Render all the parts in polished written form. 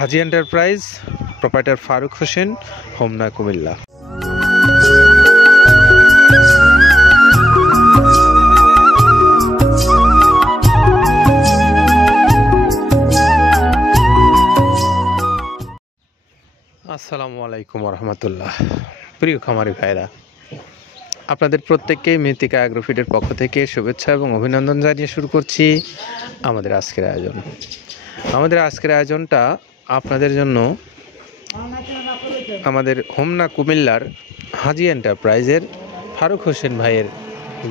হাজি enterprise, proprietor Faruk Hossain, Homna, Comilla. আসসালামু আলাইকুম রহমতুল্লাহ। প্রিয় খামারি ভাইরা, আপনাদের প্রত্যেককেই মৃত্তিকা অ্যাগ্রোফিডের পক্ষ থেকে শুভেচ্ছা এবং অভিনন্দন জানিয়ে শুরু করছি আমাদের আজকের আয়োজন। আমাদের আজকের আয়োজনটা আপনাদের জন্য আমাদের হোমনা কুমিল্লার হাজি এন্টারপ্রাইজের ফারুক হোসেন ভাইয়ের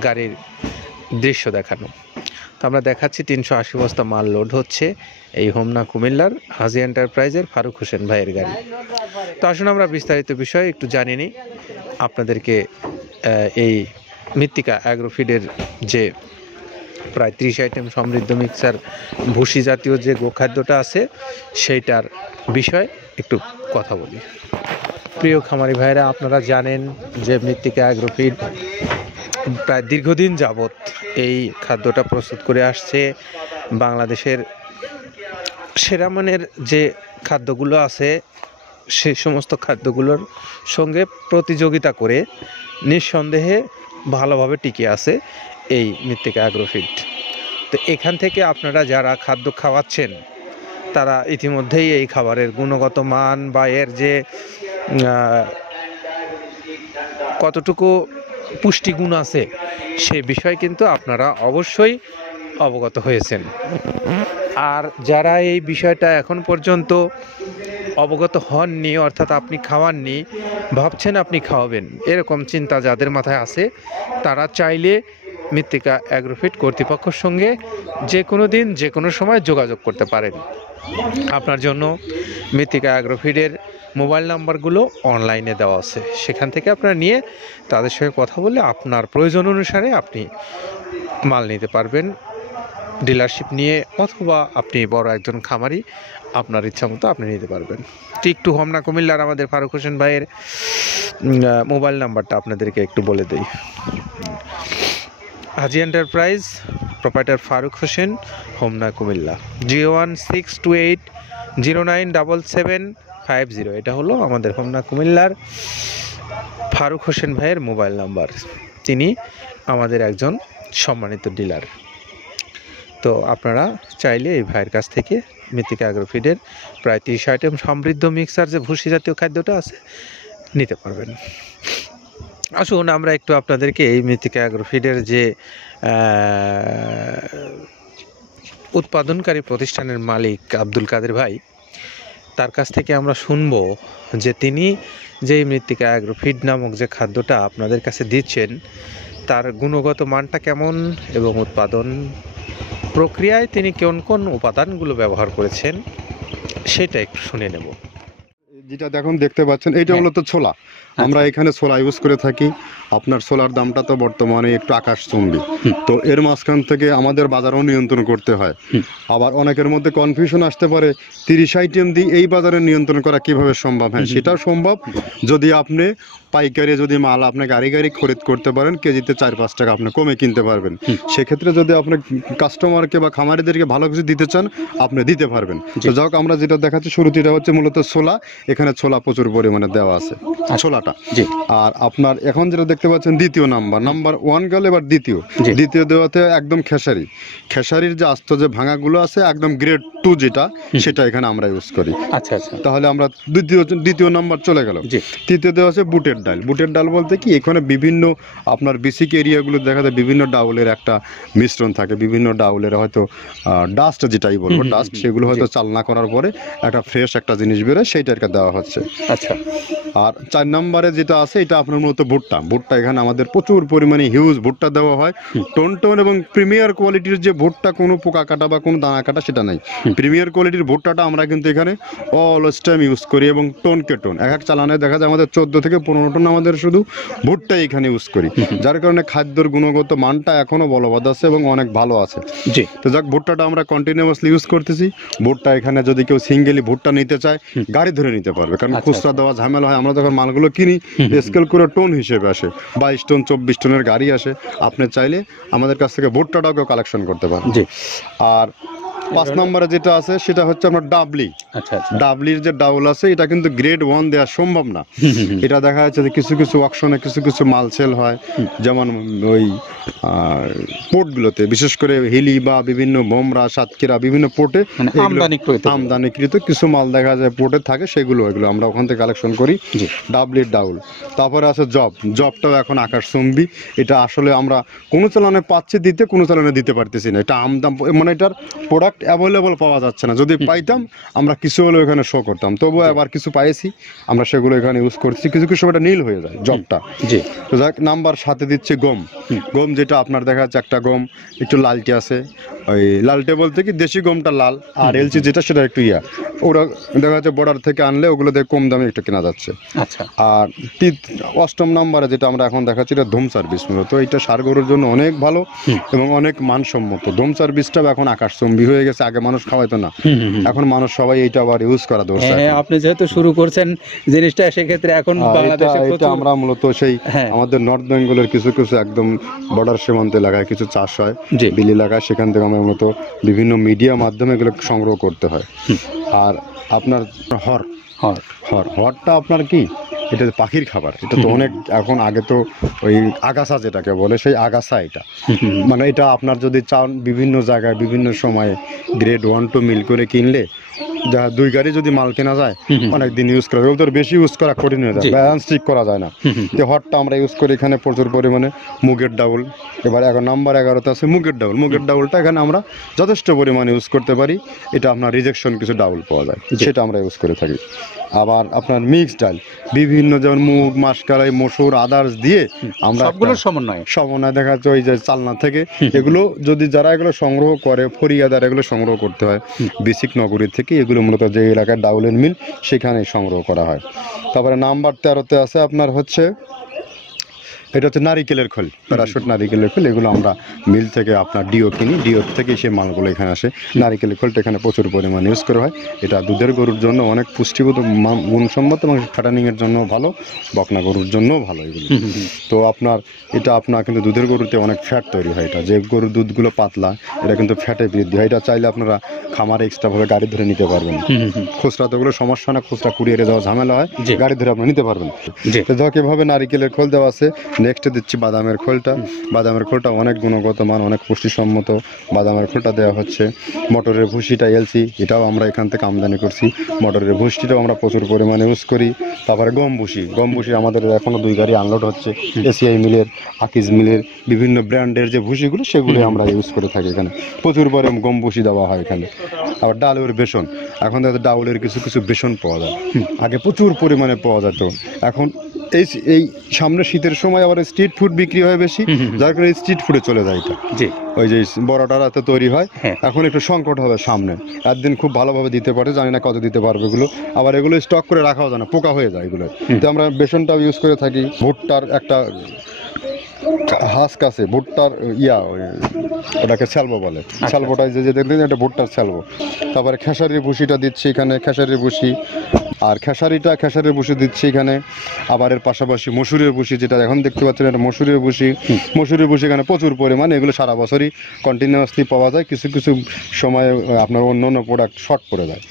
গাড়ির দৃশ্য দেখানো। তো আমরা দেখাচ্ছি 380 বস্তা মাল লোড হচ্ছে এই হোমনা কুমিল্লার হাজি এন্টারপ্রাইজের ফারুক হোসেন ভাইয়ের গাড়ি। তো আসুন আমরা বিস্তারিত বিষয়ে একটু জানি নি। আপনাদেরকে এই মৃত্তিকা অ্যাগ্রোফিডের যে প্রায় 30 আইটেম সমৃদ্ধ মিক্সার ভুসি জাতীয় যে গোখাদ্যটা আছে সেইটার বিষয়ে একটু কথা বলি। প্রিয় খামারি ভাইরা, আপনারা জানেন যে মৃত্তিকা অ্যাগ্রোফিড প্রায় দীর্ঘদিন যাবৎ এই খাদ্যটা প্রস্তুত করে আসছে। বাংলাদেশের সেরা মানের যে খাদ্যগুলো আছে সেই সমস্ত খাদ্যগুলোর সঙ্গে প্রতিযোগিতা করে নিঃসন্দেহে ভালোভাবে টিকে আছে এই মৃত্তিকা অ্যাগ্রোফিড। তো এখান থেকে আপনারা যারা খাদ্য খাওয়াচ্ছেন তারা ইতিমধ্যেই এই খাবারের গুণগত মান বা এর যে কতটুকু পুষ্টিগুণ আছে সে বিষয়ে কিন্তু আপনারা অবশ্যই অবগত হয়েছেন। আর যারা এই বিষয়টা এখন পর্যন্ত অবগত হননি, অর্থাৎ আপনি খাওয়াননি, ভাবছেন আপনি খাওয়াবেন, এরকম চিন্তা যাদের মাথায় আছে তারা চাইলে মৃত্তিকা অ্যাগ্রোফিড কর্তৃপক্ষের সঙ্গে যে কোনো দিন যে কোনো সময় যোগাযোগ করতে পারেন। আপনার জন্য মৃত্তিকা অ্যাগ্রোফিডের মোবাইল নাম্বারগুলো অনলাইনে দেওয়া আছে, সেখান থেকে আপনারা নিয়ে তাদের সঙ্গে কথা বলে আপনার প্রয়োজন অনুসারে আপনি মাল নিতে পারবেন ডিলারশিপ নিয়ে, অথবা আপনি বড় একজন খামারি আপনার ইচ্ছা মতো আপনি নিতে পারবেন। ঠিক টু হোমনা কুমিল্লার আমাদের ফারুক হোসেন ভাইয়ের মোবাইল নাম্বারটা আপনাদেরকে একটু বলে দেই। হাজি এন্টারপ্রাইজ, প্রোপাইটার ফারুক হোসেন, হোমনা, কুমিল্লা, 01628097750। এটা হলো আমাদের হোমনা কুমিল্লার ফারুক হোসেন ভাইয়ের মোবাইল নাম্বার। তিনি আমাদের একজন সম্মানিত ডিলার। তো আপনারা চাইলে এই ভাইয়ের কাছ থেকে মৃত্তিকা অ্যাগ্রোফিডের প্রায় 30 আইটেম সমৃদ্ধ মিক্সার যে ভুসি জাতীয় খাদ্যটা আছে নিতে পারবেন। আসুন আমরা একটু আপনাদেরকে এই মৃত্তিকা অ্যাগ্রোফিডের যে উৎপাদনকারী প্রতিষ্ঠানের মালিক আব্দুল কাদের ভাই, তার কাছ থেকে আমরা শুনবো যে তিনি যে মৃত্তিকা অ্যাগ্রোফিড নামক যে খাদ্যটা আপনাদের কাছে দিচ্ছেন তার গুণগত মানটা কেমন এবং উৎপাদন প্রক্রিয়ায় তিনি কোন কোন উপাদানগুলো ব্যবহার করেছেন সেটা একটু শুনে নেব। যেটা দেখতে পাচ্ছেন এইটা হলো তো ছোলা। আমরা এখানে ছোলা ইউজ করে থাকি। আপনার ছোলার দামটা তো বর্তমানে একটু আকাশচুম্বী। তো এর মাঝখান থেকে আমাদের বাজারও নিয়ন্ত্রণ করতে হয়। আবার অনেকের মধ্যে কনফিউশন আসতে পারে 30 আইটেম দিয়ে এই বাজারে নিয়ন্ত্রণ করা কিভাবে সম্ভব। হ্যাঁ, সেটাও সম্ভব যদি আপনি পাইকারি যদি মাল আপনি গাড়ি খরিদ করতে পারেন, কেজিতে 4-5 টাকা আপনি কমে কিনতে পারবেন। সেক্ষেত্রে যদি আপনি কাস্টমারকে বা খামারিদেরকে ভালো কিছু দিতে চান আপনি দিতে পারবেন। তো যাক, আমরা যেটা দেখাচ্ছি শুরুতে এটা হচ্ছে মূলত ছোলা। এখানে ছোলা প্রচুর পরিমাণে দেওয়া আছে ছোলাটা। আর আপনার এখন যেটা দেখতে পাচ্ছেন দ্বিতীয় নাম্বার 1 গেল, এবার দ্বিতীয় দেওয়াতে একদম খেসারির যে আস্ত যে ভাঙাগুলো আছে একদম গ্রেড 2 যেটা, সেটা এখানে আমরা ইউজ করি। আচ্ছা, তাহলে আমরা দ্বিতীয় নাম্বার চলে গেল। তৃতীয় দেওয়া আছে বুটের ডাল বলতে কি, এখানে বিভিন্ন আপনার বেসিক এরিয়াগুলো দেখা যায় বিভিন্ন ডাউলের একটা মিশ্রণ থাকে, বিভিন্ন ডাউলের হয়তো ডাস্ট যেটাই বলবো ডাস্ট, সেগুলো হয়তো চালনা করার পরে একটা ফ্রেশ একটা জিনিস বেরোয়, সেইটাকে দেওয়া হচ্ছে। আচ্ছা, আর 4 নম্বরে যেটা আছে এটা আপনার মূলত ভুট্টা। এখানে আমাদের প্রচুর পরিমাণে হিউজ ভুট্টা দেওয়া হয়। টোন এবং প্রিমিয়ার কোয়ালিটির যে ভুট্টা, কোনো পোকা কাটা বা কোনো দানা কাটা সেটা নাই। প্রিমিয়ার কোয়ালিটির ভুট্টাটা আমরা কিন্তু এখানে অলওয়েজ টাইম ইউজ করি, এবং টোনকে টোন এক চালানে দেখা যায় আমাদের 14 থেকে 15 টন আমাদের শুধু ভুট্টা এখানে ইউজ করি, যার কারণে খাদ্যের গুণগত মানটা এখনো বলবৎ আছে এবং অনেক ভালো আছে। তো যাক, ভুট্টাটা আমরা কন্টিনিউয়াসলি ইউজ করতেছি। ভুট্টা এখানে যদি কেউ সিঙ্গেলি ভুট্টা নিতে চায় গাড়ি ধরে নিতে পারবে, কারণ খুচরা দেওয়া ঝামেলা হয়। আমরা যখন মালগুলো কিনি স্কেল করে টোন হিসেবে আসে, 22 টন 24 টনের গাড়ি আসে। আপনি চাইলে আমাদের কাছ থেকে ভুট্টাটাও কালেকশন করতে পারেন। আর 5 নম্বরে যেটা আছে সেটা হচ্ছে আপনার ডাবলি। আচ্ছা আচ্ছা। ডাবলির যে ডাউল আছে এটা কিন্তু গ্রেড 1 দেওয়া সম্ভব না। এটা দেখা যাচ্ছে যে কিছু কিছু অকশনে কিছু কিছু মাল সেল হয়, যেমন ওই পোর্টগুলোতে, বিশেষ করে হিলি বা বিভিন্ন বোমরা, সাতক্ষীরা বিভিন্ন পোর্টে মানে আমদানিকৃত কিছু মাল দেখা যায় পোর্টে থাকে, এগুলো আমরা ওখান থেকে কালেকশন করি। ডাবলির ডাউল। তারপরে আছে জবটাও এখন আকাশচুম্বী। এটা আসলে আমরা কোনো চালানে পাচ্ছি দিতে, কোনো চালানে দিতে পারতেছি না। এটা আমদাম, মানে এটার প্রোডাক্ট অ্যাভেলেবল পাওয়া যাচ্ছে না। যদি পাইতাম আমরা কিছু হলেও এখানে শো করতাম, তবুও আবার কিছু পাইছি আমরা, সেগুলো এখানে ইউজ করছি। কিছু কিছু এটা নীল হয়ে যায় জবটা। তো যাক, নাম্বার সাথে দিচ্ছে গম, যেটা আপনার দেখা যাচ্ছে একটা গম একটু লালটে আছে, ওই লালটে বলতে কি দেশি গমটা লাল, আর এলচি যেটা সেটা একটু ওরা দেখা যাচ্ছে বর্ডার থেকে আনলে ওগুলো দিয়ে কম দামে একটু কেনা যাচ্ছে। আচ্ছা। আর 8ম নম্বরে যেটা আমরা এখন দেখাচ্ছি এটা ধুম সার্ভিস। মূলত এটা ষাঁড় গরুর জন্য অনেক ভালো এবং অনেক মানসম্মত। ধুম সার্ভিসটাও এখন আকাশচুম্বী হয়ে গেছে। আগে মানুষ খাওয়াইতো না, এখন মানুষ সবাই এইটা আবার ইউজ করা ধরছে। আপনি যেহেতু শুরু করছেন জিনিসটা, সেক্ষেত্রে এখন বাংলাদেশে এটা আমরা মূলত সেই আমাদের নর্থ বেঙ্গলের কিছু কিছু একদম বর্ডার সীমান্ত এলাকায় কিছু চাষ হয়, বিল এলাকায়, সেখান থেকে আমরা মূলত বিভিন্ন মিডিয়া মাধ্যমে এগুলো সংগ্রহ করতে হয়। আর আপনার হরটা আপনার কি, এটা পাখির খাবার। এটা তো অনেক এখন, আগে তো ওই আগাছা যেটাকে বলে সেই আগাছা, এটা মানে এটা আপনার যদি চান বিভিন্ন জায়গায় বিভিন্ন সময়ে গ্রেড 1 2 মিল করে কিনলে যা 2 গাড়ি যদি মাল কেনা যায় অনেক দিন ইউজ করা যায়। বেশি ইউজ করা কঠিন হয়ে যায়, ব্যালেন্স ঠিক করা যায় না। তো হটটা আমরা ইউজ করি এখানে প্রচুর পরিমাণে। মুগের ডাউল, এবার নাম্বার 11তে আছে মুগের ডাউলটা এখানে আমরা যথেষ্ট পরিমাণে ইউজ করতে পারি। এটা আপনার রিজেকশন কিছু ডাউল পাওয়া যায়, সেটা আমরা ইউজ করে থাকি। আবার আপনার মিক্স ডাল বিভিন্ন, যেমন মুগ, মাসকলাই, মসুর, আদার্স দিয়ে আমরা সবগুলোর সমন্বয় দেখা যাচ্ছে ওই যে চালনা থেকে এগুলো যদি যারা এগুলো সংগ্রহ করে, ফরিয়াদার এগুলো সংগ্রহ করতে হয় বেসিক নগরী থেকে। এগুলো মূলত যে এলাকায় ডাউলের মিল সেখানে সংগ্রহ করা হয়। তারপরে নাম্বার 13তে আছে আপনার হচ্ছে, এটা হচ্ছে নারিকেলের খোল, প্যারাশুট নারিকেলের খোল। এগুলো আমরা মিল থেকে আপনার ডিও কিনি, ডিও থেকে সেই মালগুলো এখানে আসে। নারিকেলের খোলটা এখানে প্রচুর পরিমাণে ইউজ করা হয়। এটা দুধের গরুর জন্য অনেক পুষ্টিগত গুণসম্মত এবং ফ্যাটানিংয়ের জন্য ভালো, বকনা গরুর জন্যও ভালো এগুলো। তো আপনার এটা কিন্তু দুধের গরুতে অনেক ফ্যাট তৈরি হয়। এটা যে গরুর দুধগুলো পাতলা, এটা কিন্তু ফ্যাটে বৃদ্ধি হয়। এটা চাইলে আপনারা খামারে এক্সট্রাভাবে গাড়ি ধরে নিতে পারবেন। খুচরা তো ওগুলো সমস্যা না, খুচরা কুরিয়ারে যাওয়া ঝামেলা হয়, গাড়ি ধরে আপনি নিতে পারবেন। তো এভাবে নারিকেলের খোল দেওয়া আছে। নেক্সটে দিচ্ছি বাদামের খোলটা অনেক গুণগত মান, অনেক পুষ্টিসম্মত বাদামের খোলটা দেওয়া হচ্ছে। মটরের ভুসিটা এলসি, এটাও আমরা এখান থেকে আমদানি করছি। মটরের ভুসিটাও আমরা প্রচুর পরিমাণে ইউজ করি। তারপরে গম ভুসি আমাদের এখনও 2 গাড়ি আনলোড হচ্ছে। এসিআই মিলের, আকিজ মিলের বিভিন্ন ব্র্যান্ডের যে ভুসিগুলো সেগুলো আমরা ইউজ করে থাকি। এখানে প্রচুর পরিমাণে গম ভুসি দেওয়া হয় এখানে। আবার ডালের বেসন, এখন ডাউলের কিছু কিছু বেসন পাওয়া যায়, আগে প্রচুর পরিমাণে পাওয়া যেত। এখন এই সামনে শীতের সময় আবার স্ট্রিট ফুড বিক্রি হয় বেশি, যার কারণে স্ট্রিট ফুডে চলে যায় এটা। ওই যে বড়টা রাতে তৈরি হয়, এখন একটু সংকট হবে সামনে। একদিন খুব ভালোভাবে দিতে পারে, জানি না কত দিতে পারবে এগুলো। আবার এগুলো স্টক করে রাখাও যায় না, পোকা হয়ে যায় এগুলো। তো আমরা বেসনটাও ইউজ করে থাকি। ভুট্টার একটা হাস্ক আছে, ভুট্টার এটাকে স্যালবো বলে, স্যালবোটাই যে দেখলেন এটা ভুট্টার স্যালবো। তারপরে খেসারির ভুসিটা দিচ্ছি এখানে, খেসারির ভুসি। আর খেসারির ভুসি দিচ্ছি এখানে। আবার এর পাশাপাশি মসুরের ভুসি, যেটা এখন দেখতে পাচ্ছেন এটা মসুরের ভুসি এখানে প্রচুর পরিমাণে। এগুলো সারা বছরই কন্টিনিউয়াসলি পাওয়া যায়, কিছু কিছু সময় আপনার অন্য প্রোডাক্ট শর্ট পড়ে যায়।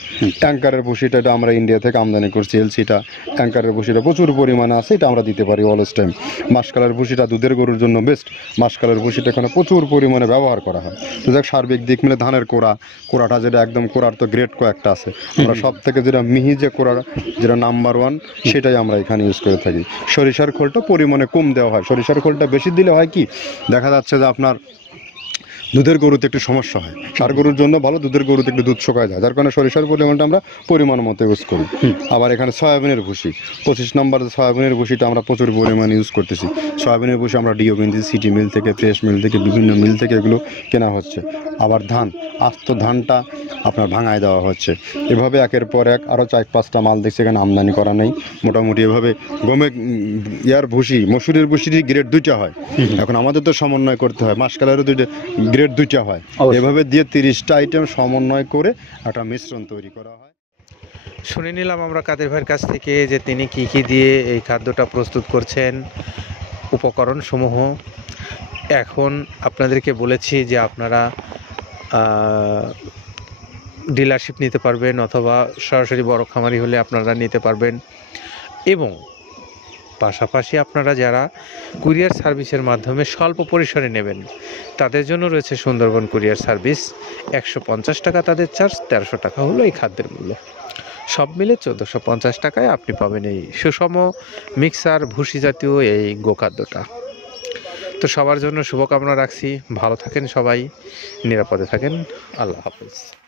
ট্যাঙ্কারের ভুসিটা এটা আমরা ইন্ডিয়া থেকে আমদানি করছি, এলসিটা। ট্যাঙ্কারের ভুসিটা প্রচুর পরিমাণে আছে, এটা আমরা দিতে পারি অলওয়েজ টাইম। মাসকালের ভুসিটা দুধের গরুর জন্য বেস্ট। মাসকালের ভুসিটা এখানে প্রচুর পরিমাণে ব্যবহার করা হয়। তো দেখ, সার্বিক দিক মিলে ধানের কোড়াটা যেটা একদম, কোড়ার তো গ্রেড কয়েকটা আছে, আমরা সব থেকে যেটা মিহি যে কোড়া, যেটা নাম্বার 1, সেটাই আমরা এখানে ইউজ করে থাকি। সরিষার খোলটা পরিমাণে কম দেওয়া হয়। সরিষার খোলটা বেশি দিলে হয় কি, দেখা যাচ্ছে যে আপনার দুধের গরুতে একটু সমস্যা হয়। ষাঁড় গরুর জন্য ভালো, দুধের গরুতে একটু দুধ শুকায় যায়, যার কারণে সরিষার পরিমাণটা আমরা পরিমাণ মতো ইউজ করি। আবার এখানে সয়াবিনের ভুসি, 25 নম্বর সয়াবিনের ভুসিটা আমরা প্রচুর পরিমাণে ইউজ করতেছি। সয়াবিনের ভুসি আমরা ডিও কিনতেছি সিটি মিল থেকে, ফ্রেশ মিল থেকে, বিভিন্ন মিল থেকে এগুলো কেনা হচ্ছে। আবার আস্ত ধানটা আপনার ভাঙায় দেওয়া হচ্ছে। এভাবে একের পর এক আরও 4-5টা মাল দেখছি এখানে আমদানি করা নেই। মোটামুটি এভাবে ভুসি, মসুরের ভুসিরই গ্রেড 2টা হয়। এখন আমাদের তো সমন্বয় করতে হয়, মাসকালেরও গ্রেড 2টা হয়। এভাবে দিয়ে 30টা আইটেম সমন্বয় করে একটা মিশ্রণ তৈরি করা হয়। শুনে নিলাম আমরা কাদের ভাইয়ের কাছ থেকে যে তিনি কি কি দিয়ে এই খাদ্যটা প্রস্তুত করছেন, উপকরণ সমূহ। এখন আপনাদেরকে বলেছি যে আপনারা ডিলারশিপ নিতে পারবেন, অথবা সরাসরি বড় খামারি হলে আপনারা নিতে পারবেন। এবং পাশাপাশি আপনারা যারা কুরিয়ার সার্ভিসের মাধ্যমে স্বল্প পরিসরে নেবেন, তাদের জন্য রয়েছে সুন্দরবন কুরিয়ার সার্ভিস। 150 টাকা তাদের চার্জ, 1300 টাকা হলো এই খাদ্যের মূল্য। সব মিলে 1450 টাকায় আপনি পাবেন এই সুষম মিক্সার ভুসি জাতীয় এই গোখাদ্যটা। তো সবার জন্য শুভকামনা রাখছি, ভালো থাকেন সবাই, নিরাপদে থাকেন, আল্লাহ হাফেজ।